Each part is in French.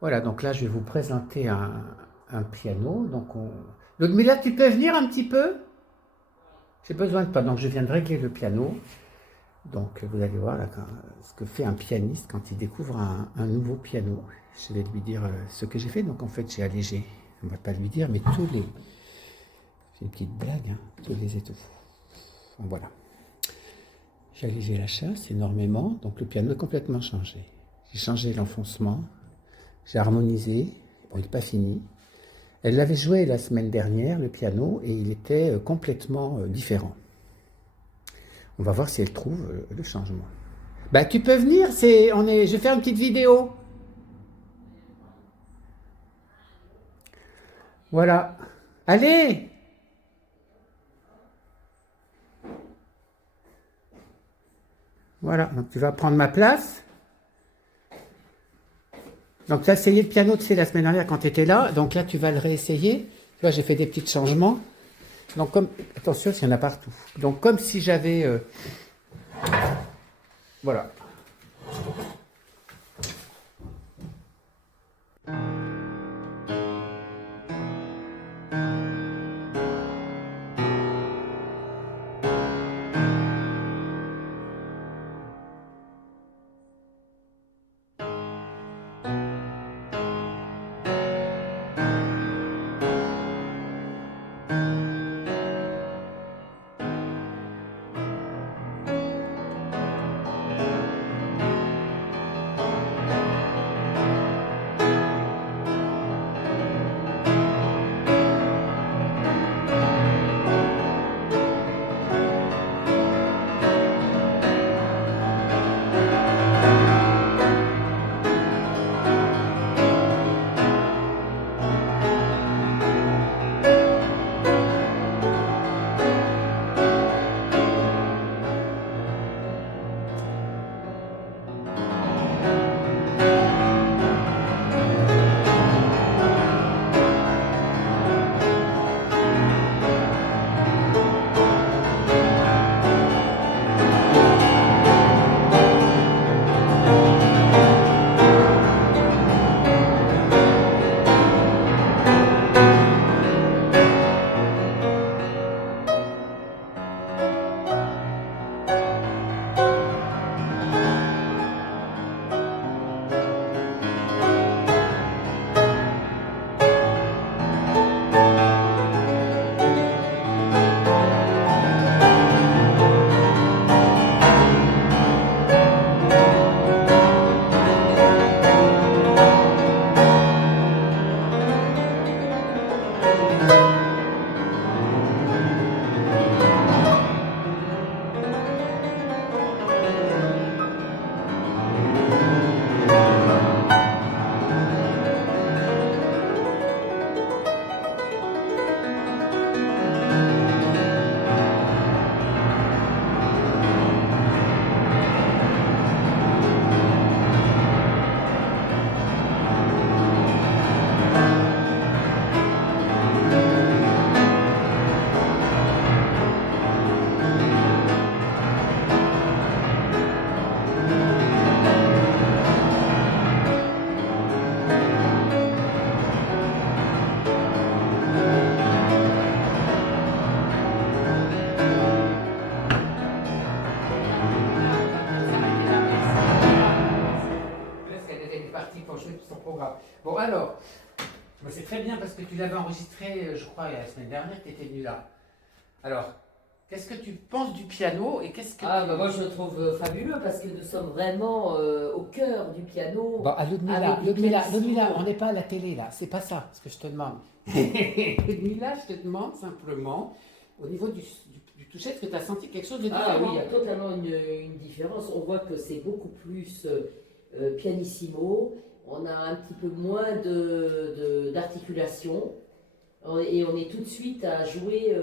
Voilà, donc là, je vais vous présenter un piano. Ludmilla, tu peux venir un petit peu? J'ai besoin de toi. Donc, je viens de régler le piano. Donc, vous allez voir là, ce que fait un pianiste quand il découvre un nouveau piano. Je vais lui dire ce que j'ai fait. Donc, en fait, j'ai allégé. On ne va pas lui dire, mais tous les. C'est une petite blague, hein, tous les étouffes. Bon, voilà. J'ai allégé la chasse énormément. Donc, le piano est complètement changé. J'ai changé l'enfoncement. J'ai harmonisé. Bon, il n'est pas fini. Elle l'avait joué la semaine dernière, le piano, et il était complètement différent. On va voir si elle trouve le changement. Bah, tu peux venir, je vais faire une petite vidéo. Voilà. Allez. Voilà, donc tu vas prendre ma place. Donc tu as essayé le piano, tu sais, la semaine dernière quand tu étais là. Donc là, tu vas le réessayer. Tu vois, j'ai fait des petits changements. Donc comme, attention, il y en a partout. Donc comme si j'avais... voilà. Bon alors, c'est très bien parce que tu l'avais enregistré, je crois, la semaine dernière, tu étais venu là. Alors, qu'est-ce que tu penses du piano et qu'est-ce que Ah, bah moi je le trouve fabuleux parce que nous sommes vraiment au cœur du piano Bon, à Ludmilla, avec des Ludmilla, pianissimo. Ludmilla, on n'est pas à la télé là, c'est pas ça ce que je te demande. Ludmilla, je te demande simplement, au niveau du toucher, est-ce que tu as senti quelque chose de Ah oui, différent? il y a totalement une différence. On voit que c'est beaucoup plus pianissimo. On a un petit peu moins d'articulation. Et on est tout de suite à jouer.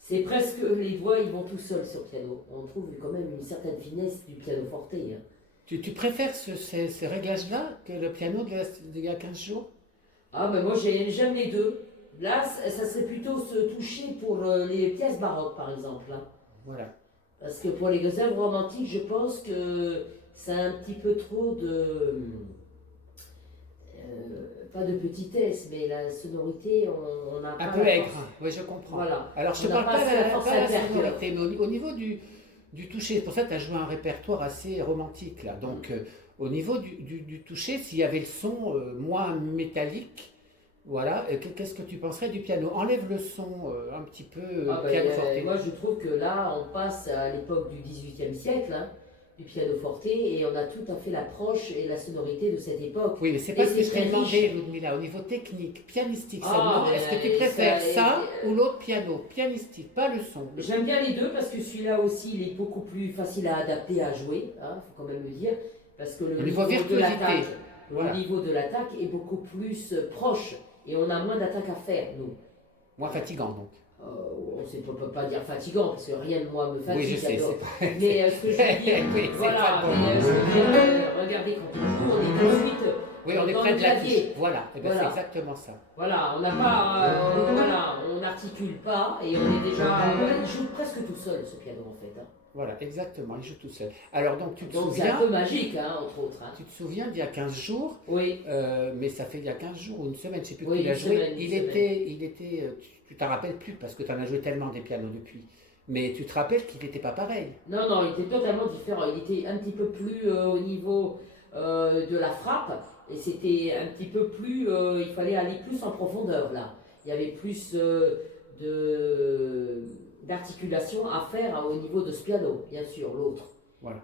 C'est presque les doigts, ils vont tout seuls sur le piano. On trouve quand même une certaine finesse du pianoforte, hein. Tu préfères ces réglages-là que le piano d'il y a 15 jours? Ah, ben moi j'aime les deux. Là, ça serait plutôt se toucher pour les pièces baroques, par exemple, hein. Voilà. Parce que pour les œuvres romantiques, je pense que c'est un petit peu trop de. de petitesse, mais la sonorité, on n'a pas Un peu la aigre, force. oui, je comprends. Voilà. Alors, je On te n'a parle pas assez la force pas la intérieure. sonorité, mais au niveau du toucher, c'est pour ça que tu as joué un répertoire assez romantique, là. Donc, au niveau du toucher, s'il y avait le son moins métallique, voilà, qu'est-ce que tu penserais du piano? Enlève le son un petit peu Ah ben, pianoforte. moi, je trouve que là, on passe à l'époque du XVIIIe siècle, hein, du pianoforte, et on a tout à fait l'approche et la sonorité de cette époque. Oui, mais c'est Et pas ce que c'est je très t'ai demandé, riche. Ludmilla, au niveau technique, pianistique Ah, seulement. Est-ce que tu ben, préfères ça ça, ou l'autre piano? Pianistique, pas le son. j'aime bien les deux parce que celui-là aussi, il est beaucoup plus facile à adapter, à jouer, hein, faut quand même le dire, parce que Au niveau de virtuosité, l'attaque, voilà. le niveau de l'attaque est beaucoup plus proche et on a moins d'attaques à faire, nous. Moins fatigant, donc. On ne peut pas dire fatigant parce que rien de moi me fatigue. Oui, je sais, alors. c'est pas... Mais ce que je veux dire, Oui, c'est voilà, pas bon. mais, je veux dire, regardez quand on joue, on est tout de suite Oui, on est dans près le de la clavier. touche. Voilà, et ben, Voilà. c'est exactement ça. Voilà, on n'a pas, voilà, on n'articule pas et on est déjà, il joue presque tout seul ce piano en fait. Hein. Voilà, exactement, il joue tout seul. Alors, donc, Donc c'est un peu magique, hein, entre autres. Hein. tu te souviens d'il y a 15 jours, Oui, mais ça fait il y a 15 jours ou une semaine, je ne sais plus Oui, qui l'a une joué. semaine, Il était, tu t'en rappelles plus parce que tu en as joué tellement des pianos depuis. Mais tu te rappelles qu'il n'était pas pareil. non, non, il était totalement différent. Il était un petit peu plus au niveau de la frappe et c'était un petit peu plus, il fallait aller plus en profondeur là. Il y avait plus d'articulation à faire hein, au niveau de ce piano, bien sûr, l'autre. Voilà.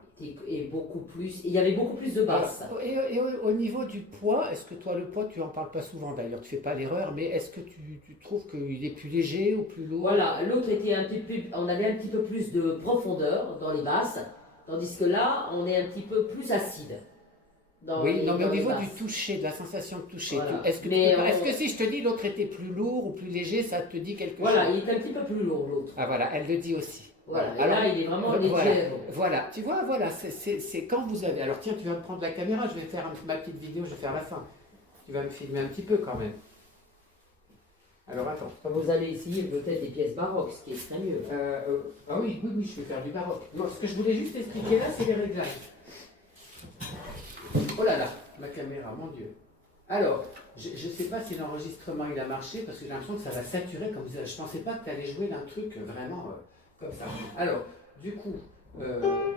Et beaucoup plus, il y avait beaucoup plus de basse. Et au niveau du poids, est-ce que toi, le poids, tu en parles pas souvent d'ailleurs, tu fais pas l'erreur, mais est-ce que tu trouves qu'il est plus léger ou plus lourd? Voilà, l'autre était un petit peu, on avait un petit peu plus de profondeur dans les basses, tandis que là, on est un petit peu plus acide. Oui, non, mais au niveau du basses. toucher, de la sensation de toucher, Voilà. est-ce que, Mais est-ce que si je te dis l'autre était plus lourd ou plus léger, ça te dit quelque Voilà, chose? il est un petit peu plus lourd l'autre. Ah voilà, elle le dit aussi. Voilà, et Alors, là, il est vraiment léger. voilà, donc. voilà, tu vois, voilà, c'est quand vous avez... Alors tiens, tu vas me prendre la caméra, je vais faire ma petite vidéo, je vais faire la fin. Tu vas me filmer un petit peu quand même. Alors attends. Enfin, vous allez essayer peut-être des pièces baroques, ce qui serait mieux. Ah oui, oui, oui, je vais faire du baroque. Non, ce que je voulais juste expliquer là, c'est les réglages. Oh là là, ma caméra, mon Dieu. Alors, je ne sais pas si l'enregistrement il a marché, parce que j'ai l'impression que ça va saturer comme ça. Je ne pensais pas que tu allais jouer d'un truc vraiment comme ça. Alors, du coup,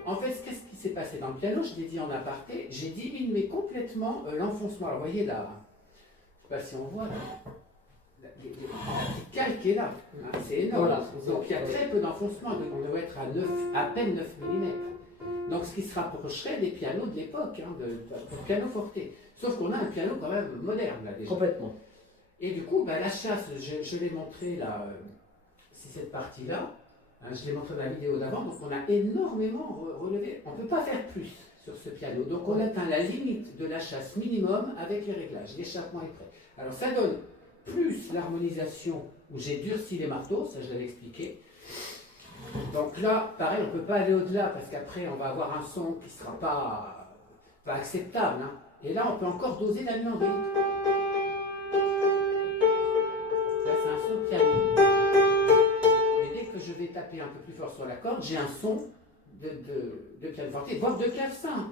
en fait, qu'est-ce qui s'est passé dans le piano? Je l'ai dit en aparté, j'ai diminué complètement l'enfoncement. Alors, vous voyez là, je ne sais pas si on voit là. La petite cale qui est là, hein, c'est énorme. Voilà. Donc il y a très peu d'enfoncement, on doit être à peine 9 mm. Donc ce qui se rapprocherait des pianos de l'époque, hein, de piano forte. Sauf qu'on a un piano quand même moderne là déjà. Complètement. Et du coup, la chasse, je l'ai montré là, c'est cette partie-là, hein, je l'ai montré dans la vidéo d'avant, donc on a énormément relevé. On ne peut pas faire plus sur ce piano. Donc on atteint la limite de la chasse minimum avec les réglages. L'échappement est prêt. Alors ça donne plus l'harmonisation où j'ai durci les marteaux, ça je l'avais expliqué. Donc là, pareil, on ne peut pas aller au-delà parce qu'après on va avoir un son qui ne sera pas acceptable. Hein. Et là, on peut encore doser la nuance. Là, c'est un son de piano. Mais dès que je vais taper un peu plus fort sur la corde, j'ai un son de pianoforte, voire de clavecin.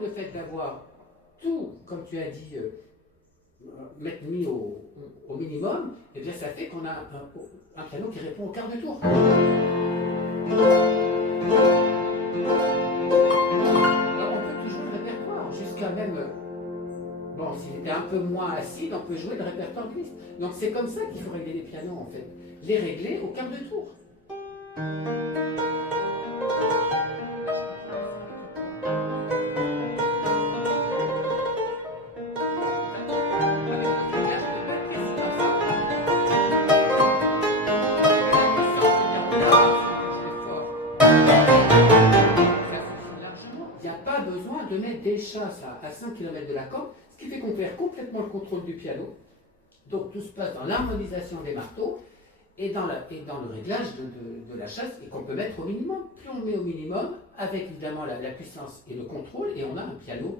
Le fait d'avoir tout, comme tu as dit, mis au minimum, et bien ça fait qu'on a un piano qui répond au quart de tour. Alors on peut tout jouer le répertoire, jusqu'à même, bon, s'il était un peu moins acide, on peut jouer le répertoire de Liszt. Donc c'est comme ça qu'il faut régler les pianos en fait, les régler au quart de tour. De mettre des chasses à 5 km de la corde, ce qui fait qu'on perd complètement le contrôle du piano. Donc tout se passe dans l'harmonisation des marteaux et dans le réglage de la chasse et qu'on peut mettre au minimum. Plus on met au minimum, avec évidemment la puissance et le contrôle, et on a un piano.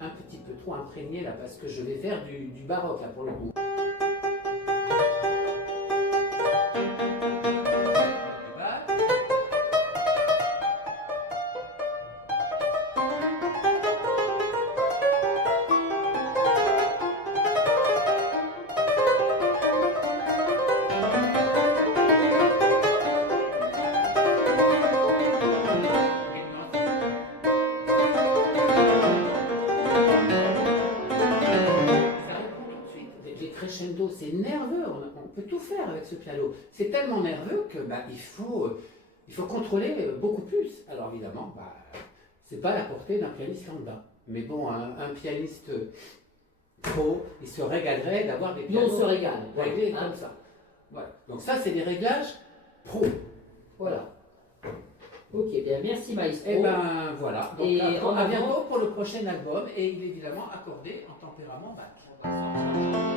un petit peu trop imprégné là parce que je vais faire du baroque là pour le coup. Crescendo, c'est nerveux, on peut tout faire avec ce piano. C'est tellement nerveux que bah, il faut contrôler beaucoup plus. Alors évidemment, bah, c'est pas la portée d'un pianiste lambda. Mais bon, un pianiste pro, il se régalerait d'avoir des pianos. Nous, on se régale. Réglés comme ça. Voilà. Donc ça, c'est des réglages pro. Voilà. Ok, bien, merci Maestro. Et ben voilà. Donc Et à bientôt pour le prochain album et il est évidemment accordé en tempérament Bach.